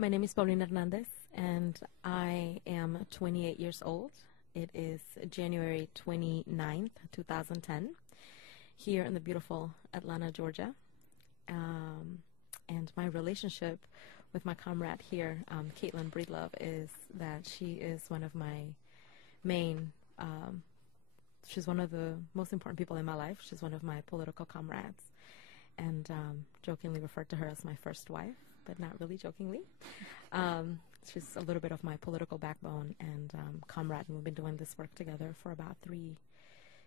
My name is Paulina Hernandez, and I am 28 years old. It is January 29th, 2010, here in the beautiful Atlanta, Georgia. And my relationship with my comrade here, Caitlin Breedlove, is that she is one of my main, she's one of the most important people in my life. She's one of my political comrades, and jokingly referred to her as my first wife, but not really jokingly. She's a little bit of my political backbone and comrade, and we've been doing this work together for about 3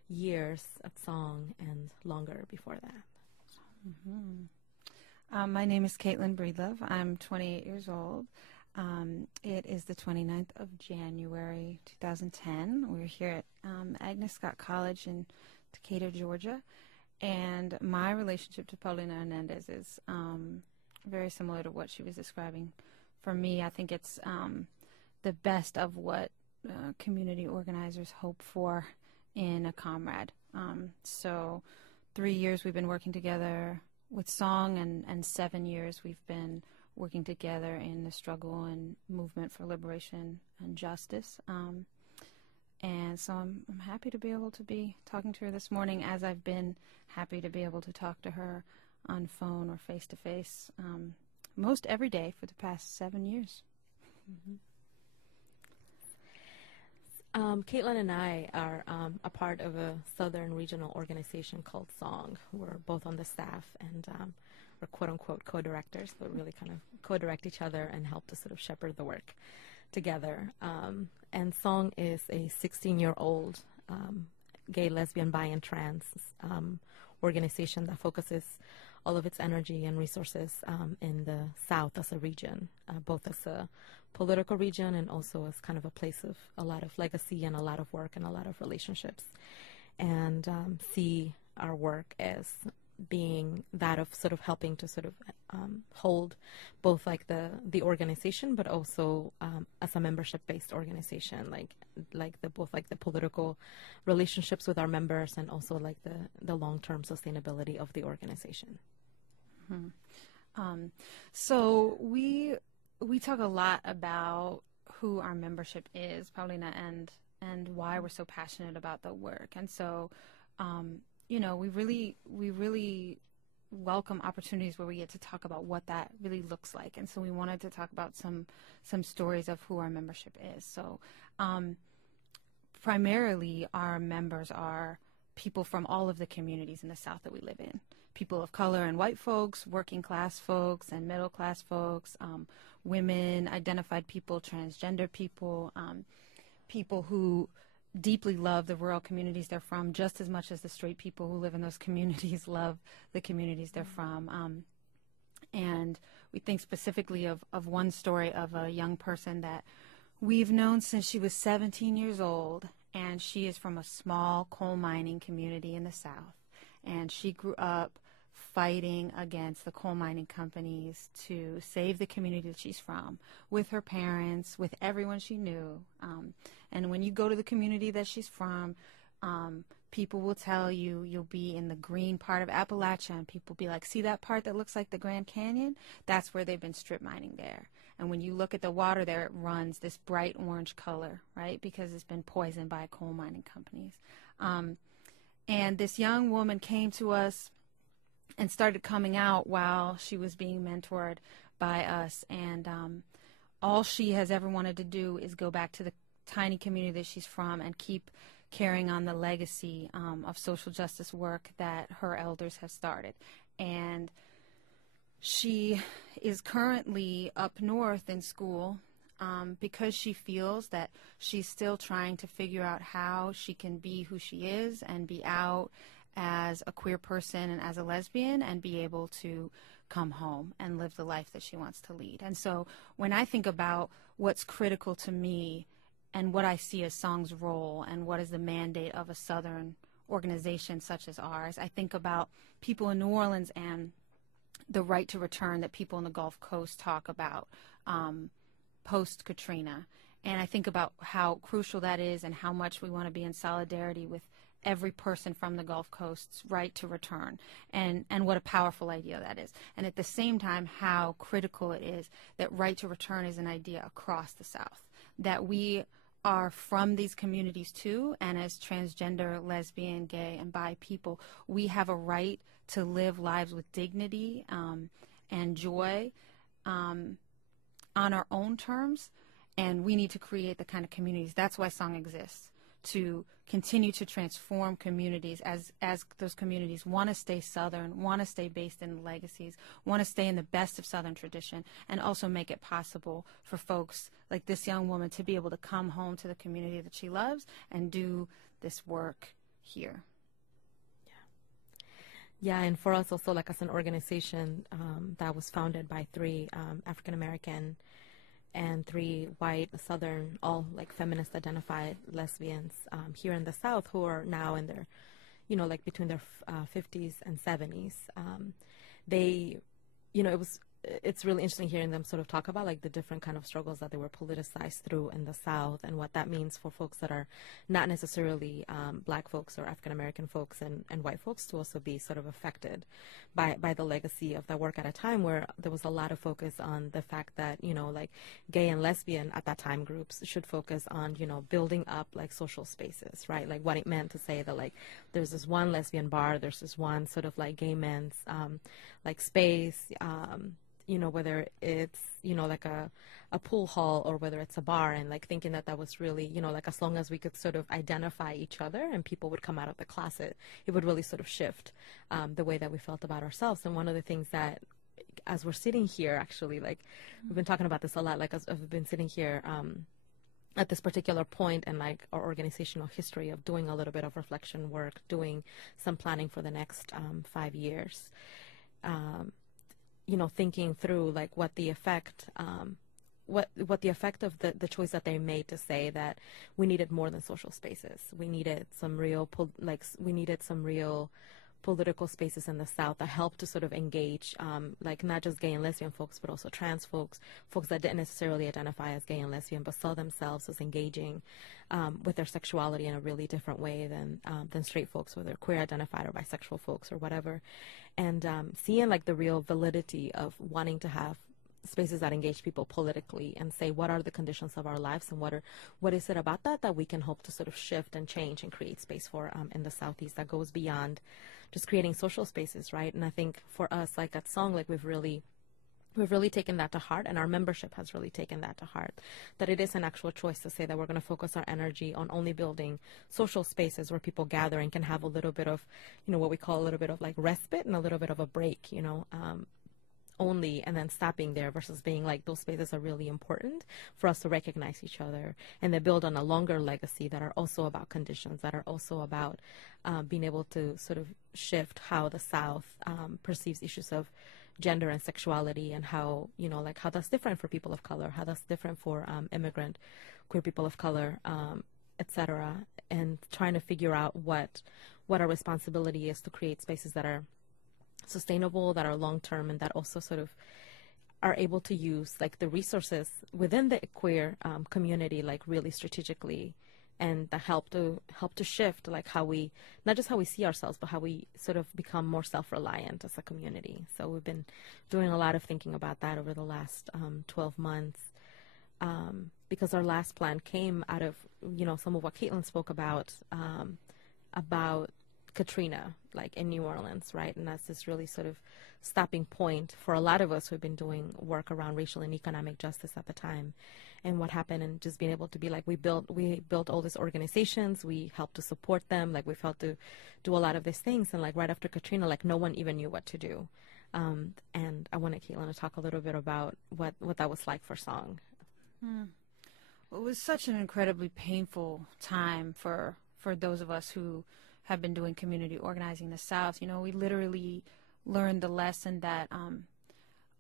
years at Song and longer before that. My name is Caitlin Breedlove. I'm 28 years old. It is the 29th of January, 2010. We're here at Agnes Scott College in Decatur, Georgia. And my relationship to Paulina Hernandez is very similar to what she was describing. For me, I think it's the best of what community organizers hope for in a comrade. So 3 years we've been working together with Song, and 7 years we've been working together in the struggle and movement for liberation and justice. And so I'm happy to be able to be talking to her this morning, as I've been happy to be able to talk to her on phone or face-to-face most every day for the past 7 years. Caitlin and I are a part of a southern regional organization called Song. We're both on the staff, and we're quote-unquote co-directors, but really kind of co-direct each other and help to sort of shepherd the work together. And Song is a 16-year-old gay, lesbian, bi, and trans organization that focuses all of its energy and resources in the South as a region, both as a political region and also as kind of a place of a lot of legacy and a lot of work and a lot of relationships, and see our work as being that of sort of helping to sort of hold both like the organization, but also as a membership-based organization, like the political relationships with our members, and also like the long-term sustainability of the organization. So we talk a lot about who our membership is, Paulina, and why we're so passionate about the work. And so, we really welcome opportunities where we get to talk about what that really looks like. And so we wanted to talk about some stories of who our membership is. So primarily our members are people from all of the communities in the South that we live in. People of color and white folks, working class folks and middle class folks, women, identified people, transgender people, people who deeply love the rural communities they're from just as much as the straight people who live in those communities love the communities they're from. And we think specifically of one story of a young person that we've known since she was 17 years old, and she is from a small coal mining community in the South. And she grew up fighting against the coal mining companies to save the community that she's from, with her parents, with everyone she knew. And when you go to the community that she's from, people will tell you you'll be in the green part of Appalachia, and people will be like, see that part that looks like the Grand Canyon? That's where they've been strip mining there. And when you look at the water there, it runs this bright orange color, right, because it's been poisoned by coal mining companies. And this young woman came to us and started coming out while she was being mentored by us. And all she has ever wanted to do is go back to the tiny community that she's from and keep carrying on the legacy of social justice work that her elders have started. And she is currently up north in school because she feels that she's still trying to figure out how she can be who she is and be out as a queer person and as a lesbian and be able to come home and live the life that she wants to lead. And so when I think about what's critical to me and what I see as Song's role and what is the mandate of a Southern organization such as ours, I think about people in New Orleans and the right to return that people in the Gulf Coast talk about post-Katrina. And I think about how crucial that is and how much we want to be in solidarity with every person from the Gulf Coast's right to return, and what a powerful idea that is. And at the same time, how critical it is that right to return is an idea across the South, that we are from these communities too, and as transgender, lesbian, gay, and bi people, we have a right to live lives with dignity and joy on our own terms, and we need to create the kind of communities. That's why Song exists, to continue to transform communities as those communities want to stay Southern, want to stay based in the legacies, want to stay in the best of Southern tradition, and also make it possible for folks like this young woman to be able to come home to the community that she loves and do this work here. Yeah, and for us also, like as an organization that was founded by 3 African-American and 3 white, Southern, all like feminist identified lesbians here in the South who are now in their, like between their 50s and 70s. They, it's really interesting hearing them sort of talk about like the different kind of struggles that they were politicized through in the South, and what that means for folks that are not necessarily Black folks or African American folks and white folks to also be sort of affected by the legacy of that work at a time where there was a lot of focus on the fact that, like gay and lesbian at that time groups should focus on, building up like social spaces, right? Like what it meant to say that like there's this one lesbian bar, there's this one sort of like gay men's like space, whether it's, like a pool hall or whether it's a bar, and like thinking that was really, like as long as we could sort of identify each other and people would come out of the closet, it would really sort of shift the way that we felt about ourselves. And one of the things that, as we're sitting here, actually, like we've been talking about this a lot, like as I've been sitting here at this particular point in like our organizational history of doing a little bit of reflection work, doing some planning for the next 5 years, thinking through like what the effect of the choice that they made to say that we needed more than social spaces. We needed some real political spaces in the South that helped to sort of engage, like not just gay and lesbian folks, but also trans folks that didn't necessarily identify as gay and lesbian, but saw themselves as engaging with their sexuality in a really different way than straight folks, whether queer identified or bisexual folks or whatever. And seeing like the real validity of wanting to have spaces that engage people politically and say what are the conditions of our lives and what is it about that we can hope to sort of shift and change and create space for in the Southeast that goes beyond just creating social spaces, right? And I think for us, like at Song, like we've really taken that to heart, and our membership has really taken that to heart, that it is an actual choice to say that we're going to focus our energy on only building social spaces where people gather and can have a little bit of, what we call a little bit of like respite and a little bit of a break, only, and then stopping there, versus being like those spaces are really important for us to recognize each other and they build on a longer legacy that are also about conditions, that are also about being able to sort of shift how the South perceives issues of gender and sexuality, and how, like how that's different for people of color, how that's different for immigrant queer people of color, etc. And trying to figure out what our responsibility is to create spaces that are sustainable, that are long-term, and that also sort of are able to use like the resources within the queer community like really strategically, and that help to shift like how we, not just how we see ourselves, but how we sort of become more self-reliant as a community. So we've been doing a lot of thinking about that over the last 12 months, because our last plan came out of, some of what Caitlin spoke about Katrina, like in New Orleans, right? And that's this really sort of stopping point for a lot of us who've been doing work around racial and economic justice at the time. And what happened, and just being able to be like, we built all these organizations, we helped to support them, like we felt to do a lot of these things. And like right after Katrina, like no one even knew what to do. And I wanted Caitlin to talk a little bit about what that was like for Song. Well, it was such an incredibly painful time for those of us who have been doing community organizing in the South. We literally learned the lesson that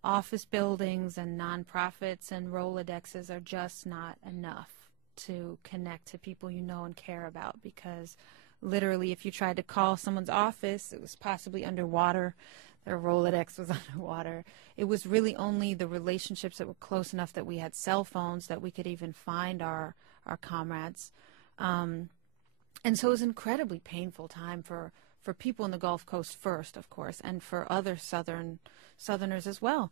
office buildings and nonprofits and Rolodexes are just not enough to connect to people you know and care about, because literally if you tried to call someone's office, it was possibly underwater. Their Rolodex was underwater. It was really only the relationships that were close enough that we had cell phones that we could even find our comrades. And so it was an incredibly painful time for people in the Gulf Coast first, of course, and for other Southerners as well.